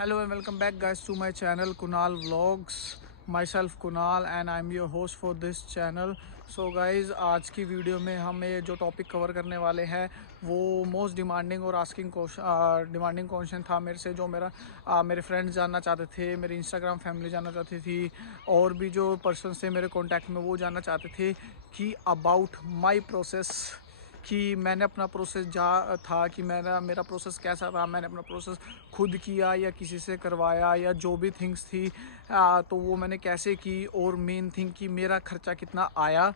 Hello and welcome back guys to my channel Kunal Vlogs. Myself Kunal and I'm your host for this channel. So guys, आज की video में हम ये जो topic cover करने वाले हैं वो मोस्ट डिमांडिंग और डिमांडिंग क्वेश्चन था मेरे से, जो मेरे फ्रेंड्स जानना चाहते थे, मेरी इंस्टाग्राम फैमिली जानना चाहती थी और भी जो पर्सन थे मेरे कॉन्टैक्ट में वो जानना चाहते थे कि अबाउट माई प्रोसेस, कि मैंने अपना प्रोसेस था कि मेरा प्रोसेस कैसा रहा, मैंने अपना प्रोसेस खुद किया या किसी से करवाया या जो भी थिंग्स थी तो वो मैंने कैसे की, और मेन थिंग कि मेरा खर्चा कितना आया।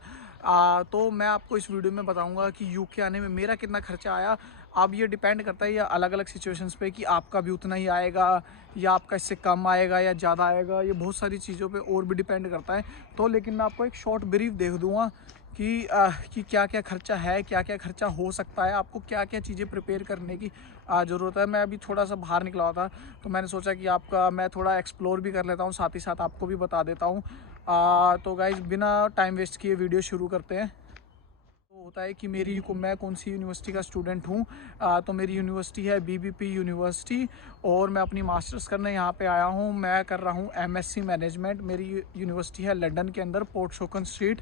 तो मैं आपको इस वीडियो में बताऊंगा कि यूके आने में मेरा कितना खर्चा आया। अब ये डिपेंड करता है या अलग अलग सिचुएशंस पे कि आपका भी उतना ही आएगा या आपका इससे कम आएगा या ज़्यादा आएगा, ये बहुत सारी चीज़ों पे और भी डिपेंड करता है। तो लेकिन मैं आपको एक शॉर्ट ब्रीफ दे दूँगा कि क्या क्या खर्चा है, क्या क्या खर्चा हो सकता है, आपको क्या क्या चीज़ें प्रिपेयर करने की ज़रूरत है। मैं अभी थोड़ा सा बाहर निकला हुआ था तो मैंने सोचा कि मैं थोड़ा एक्सप्लोर भी कर लेता हूँ, साथ ही साथ आपको भी बता देता हूँ। तो गाइज़ बिना टाइम वेस्ट किए वीडियो शुरू करते हैं। तो होता है कि मैं कौन सी यूनिवर्सिटी का स्टूडेंट हूँ। तो मेरी यूनिवर्सिटी है बीबीपी यूनिवर्सिटी और मैं अपनी मास्टर्स करने यहाँ पे आया हूँ। मैं कर रहा हूँ एमएससी मैनेजमेंट। मेरी यूनिवर्सिटी है लंदन के अंदर, Portsoken street,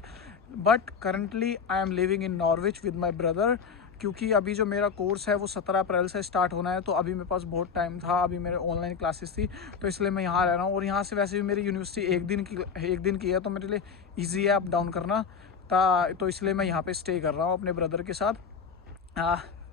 but currently I am living in Norwich with my brother. क्योंकि अभी जो मेरा कोर्स है वो 17 अप्रैल से स्टार्ट होना है, तो अभी मेरे पास बहुत टाइम था, अभी मेरे ऑनलाइन क्लासेस थी, तो इसलिए मैं यहाँ रह रहा हूँ। और यहाँ से वैसे भी मेरी यूनिवर्सिटी एक दिन की है, तो मेरे लिए ईजी है अप डाउन करना तो इसलिए मैं यहाँ पे स्टे कर रहा हूँ अपने ब्रदर के साथ।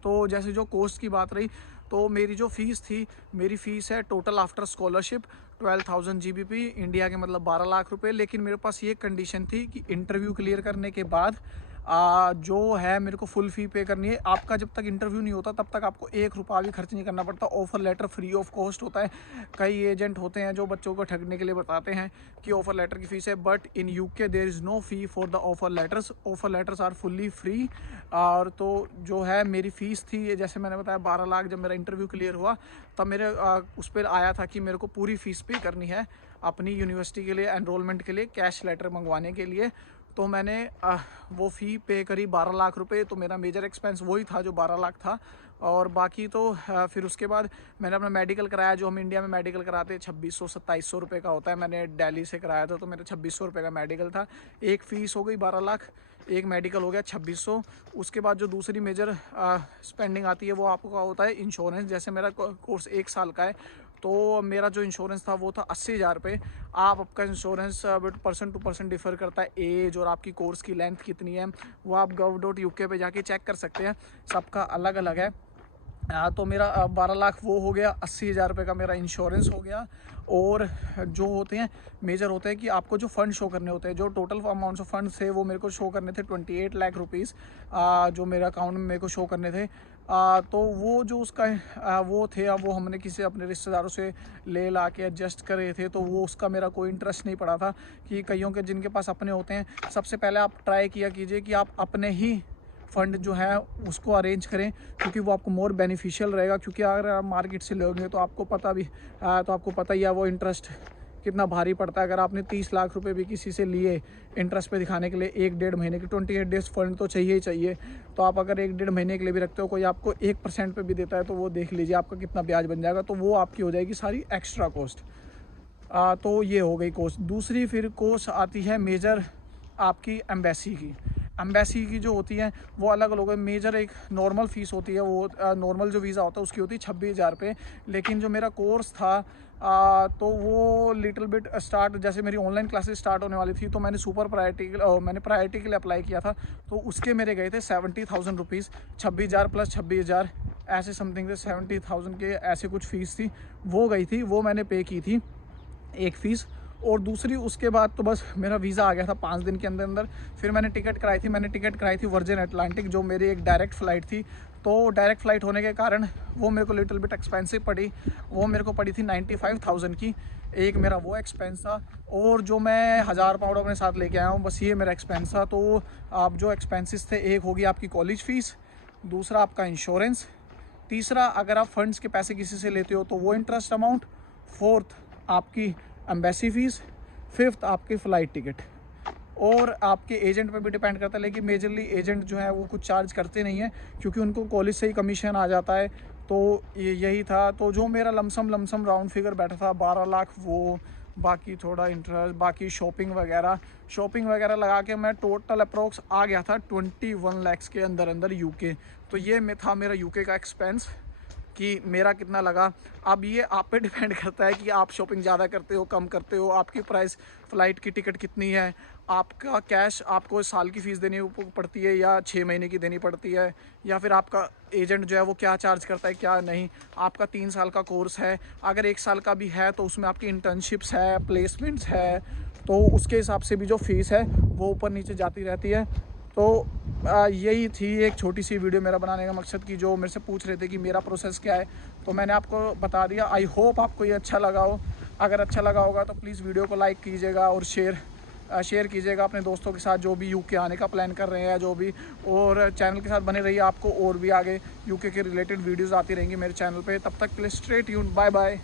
तो जैसे जो कोर्स की बात रही, तो मेरी जो फ़ीस थी, मेरी फ़ीस है total after scholarship 12,000 GBP, India के मतलब 12 लाख रुपए। लेकिन मेरे पास ये कंडीशन थी कि इंटरव्यू क्लियर करने के बाद जो है मेरे को फुल फ़ी पे करनी है। आपका जब तक इंटरव्यू नहीं होता तब तक आपको 1 रुपया भी खर्च नहीं करना पड़ता। Offer letter free of cost होता है। कई एजेंट होते हैं जो बच्चों को ठगने के लिए बताते हैं कि ऑफ़र लेटर की फ़ीस है, but in UK there is no fee for the offer letters are fully free. और तो जो है मेरी फ़ीस थी, जैसे मैंने बताया 12 लाख। जब मेरा इंटरव्यू क्लियर हुआ तब मेरे उस पर आया था कि मेरे को पूरी फ़ीस पे करनी है अपनी यूनिवर्सिटी के लिए, एनरोलमेंट के लिए, कैश लेटर मंगवाने के लिए। तो मैंने वो फ़ी पे करी 12 लाख रुपए। तो मेरा मेजर एक्सपेंस वही था जो 12 लाख था। और बाकी तो फिर उसके बाद मैंने अपना मेडिकल कराया, जो हम इंडिया में मेडिकल कराते हैं 2600-2700 रुपये का होता है। मैंने दिल्ली से कराया था तो मेरा 2600 रुपये का मेडिकल था। एक फ़ीस हो गई 12 लाख, एक मेडिकल हो गया 2600। उसके बाद जो दूसरी मेजर स्पेंडिंग आती है वो आपका होता है इंश्योरेंस। जैसे मेरा कोर्स 1 साल का है तो मेरा जो इंश्योरेंस था वो था 80,000 रुपये। आपका insurance person to person differ करता है, एज और आपकी कोर्स की लेंथ कितनी है वो आप gov.uk पे जाके चेक कर सकते हैं, सबका अलग अलग है। तो मेरा 12 लाख वो हो गया, 80,000 रुपये का मेरा इंश्योरेंस हो गया। और जो होते हैं मेजर होते हैं कि आपको जो फ़ंड शो करने होते हैं, जो टोटल अमाउंट्स ऑफ फंड थे वो मेरे को शो करने थे 28 लाख रुपीज़, जो मेरे अकाउंट में मेरे को शो करने थे। तो वो जो उसका वो थे, अब वो हमने किसी अपने रिश्तेदारों से ले ला के एडजस्ट करे थे, तो वो उसका मेरा कोई इंटरेस्ट नहीं पड़ा था। कि कईयों के जिनके पास अपने होते हैं, सबसे पहले आप ट्राई किया कीजिए कि आप अपने ही फ़ंड जो है उसको अरेंज करें, क्योंकि वो आपको मोर बेनिफिशियल रहेगा। क्योंकि अगर आप मार्केट से लोगे तो आपको पता ही है वो इंटरेस्ट कितना भारी पड़ता है। अगर आपने 30 लाख रुपए भी किसी से लिए इंटरेस्ट पे दिखाने के लिए 1-1.5 महीने की 28 डेज़ फंड तो चाहिए ही चाहिए। तो आप अगर 1-1.5 महीने के लिए भी रखते हो, कोई आपको 1% पे भी देता है, तो वो देख लीजिए आपका कितना ब्याज बन जाएगा। तो वो आपकी हो जाएगी सारी एक्स्ट्रा कॉस्ट। तो ये हो गई कॉस्ट। दूसरी फिर कॉस्ट आती है मेजर आपकी एम्बेसी की। एम्बेसी की जो होती है वो अलग अलग है। मेजर एक नॉर्मल फ़ीस होती है, वो नॉर्मल जो वीज़ा होता है उसकी होती है 26,000 रुपये। लेकिन जो मेरा कोर्स था तो वो लिटिल बिट स्टार्ट, जैसे मेरी ऑनलाइन क्लासेस स्टार्ट होने वाली थी तो मैंने मैंने प्रायोरिटी के लिए अप्लाई किया था, तो उसके मेरे गए थे 70,000 रुपीज़। 26,000 प्लस 26,000 ऐसे समथिंग थे, 70,000 के ऐसे कुछ फ़ीस थी, वो गई थी, वो मैंने पे की थी एक फ़ीस। और दूसरी उसके बाद तो बस मेरा वीज़ा आ गया था 5 दिन के अंदर अंदर। फिर मैंने टिकट कराई थी वर्जिन अटलांटिक, जो मेरी एक डायरेक्ट फ़्लाइट थी। तो डायरेक्ट फ़्लाइट होने के कारण वो मेरे को लिटिल बिट एक्सपेंसिव पड़ी। वो मेरे को पड़ी थी 95,000 की। एक मेरा वो एक्सपेंस था, और जो मैं 1000 पाउंड अपने साथ लेके आया हूँ, बस ये मेरा एक्सपेंस था। तो आप जो एक्सपेंसेस थे, एक होगी आपकी कॉलेज फ़ीस, दूसरा आपका इंश्योरेंस, तीसरा अगर आप फंड्स के पैसे किसी से लेते हो तो वो इंटरेस्ट अमाउंट, फोर्थ आपकी एम्बेसी फ़ीस, फिफ्थ आपकी फ़्लाइट टिकट। और आपके एजेंट पे भी डिपेंड करता है, लेकिन मेजरली एजेंट जो है वो कुछ चार्ज करते नहीं हैं, क्योंकि उनको कॉलेज से ही कमीशन आ जाता है। तो ये यही था। तो जो मेरा लमसम राउंड फिगर बैठा था 12 लाख, वो बाकी थोड़ा इंटरेस्ट, बाकी शॉपिंग वगैरह लगा के मैं टोटल अप्रोक्स आ गया था 21 लैक्स के अंदर अंदर यूके। तो ये में था मेरा यूके का एक्सपेंस कि मेरा कितना लगा। अब ये आप पे डिपेंड करता है कि आप शॉपिंग ज़्यादा करते हो कम करते हो, आपकी प्राइस फ़्लाइट की टिकट कितनी है, आपका कैश आपको साल की फ़ीस देनी पड़ती है या 6 महीने की देनी पड़ती है, या फिर आपका एजेंट जो है वो क्या चार्ज करता है क्या नहीं। आपका 3 साल का कोर्स है, अगर 1 साल का भी है तो उसमें आपकी इंटर्नशिप्स है, प्लेसमेंट्स है, तो उसके हिसाब से भी जो फ़ीस है वो ऊपर नीचे जाती रहती है। तो यही थी एक छोटी सी वीडियो मेरा बनाने का मकसद, कि जो मेरे से पूछ रहे थे कि मेरा प्रोसेस क्या है, तो मैंने आपको बता दिया। आई होप आपको ये अच्छा लगा हो। अगर अच्छा लगा होगा तो प्लीज़ वीडियो को लाइक कीजिएगा और शेयर कीजिएगा अपने दोस्तों के साथ जो भी यूके आने का प्लान कर रहे हैं, जो भी। और चैनल के साथ बने रहिए, आपको और भी आगे यूके के रिलेटेड वीडियोज़ आती रहेंगी मेरे चैनल पर। तब तक के लिए स्टे ट्यून्ड, बाय बाय।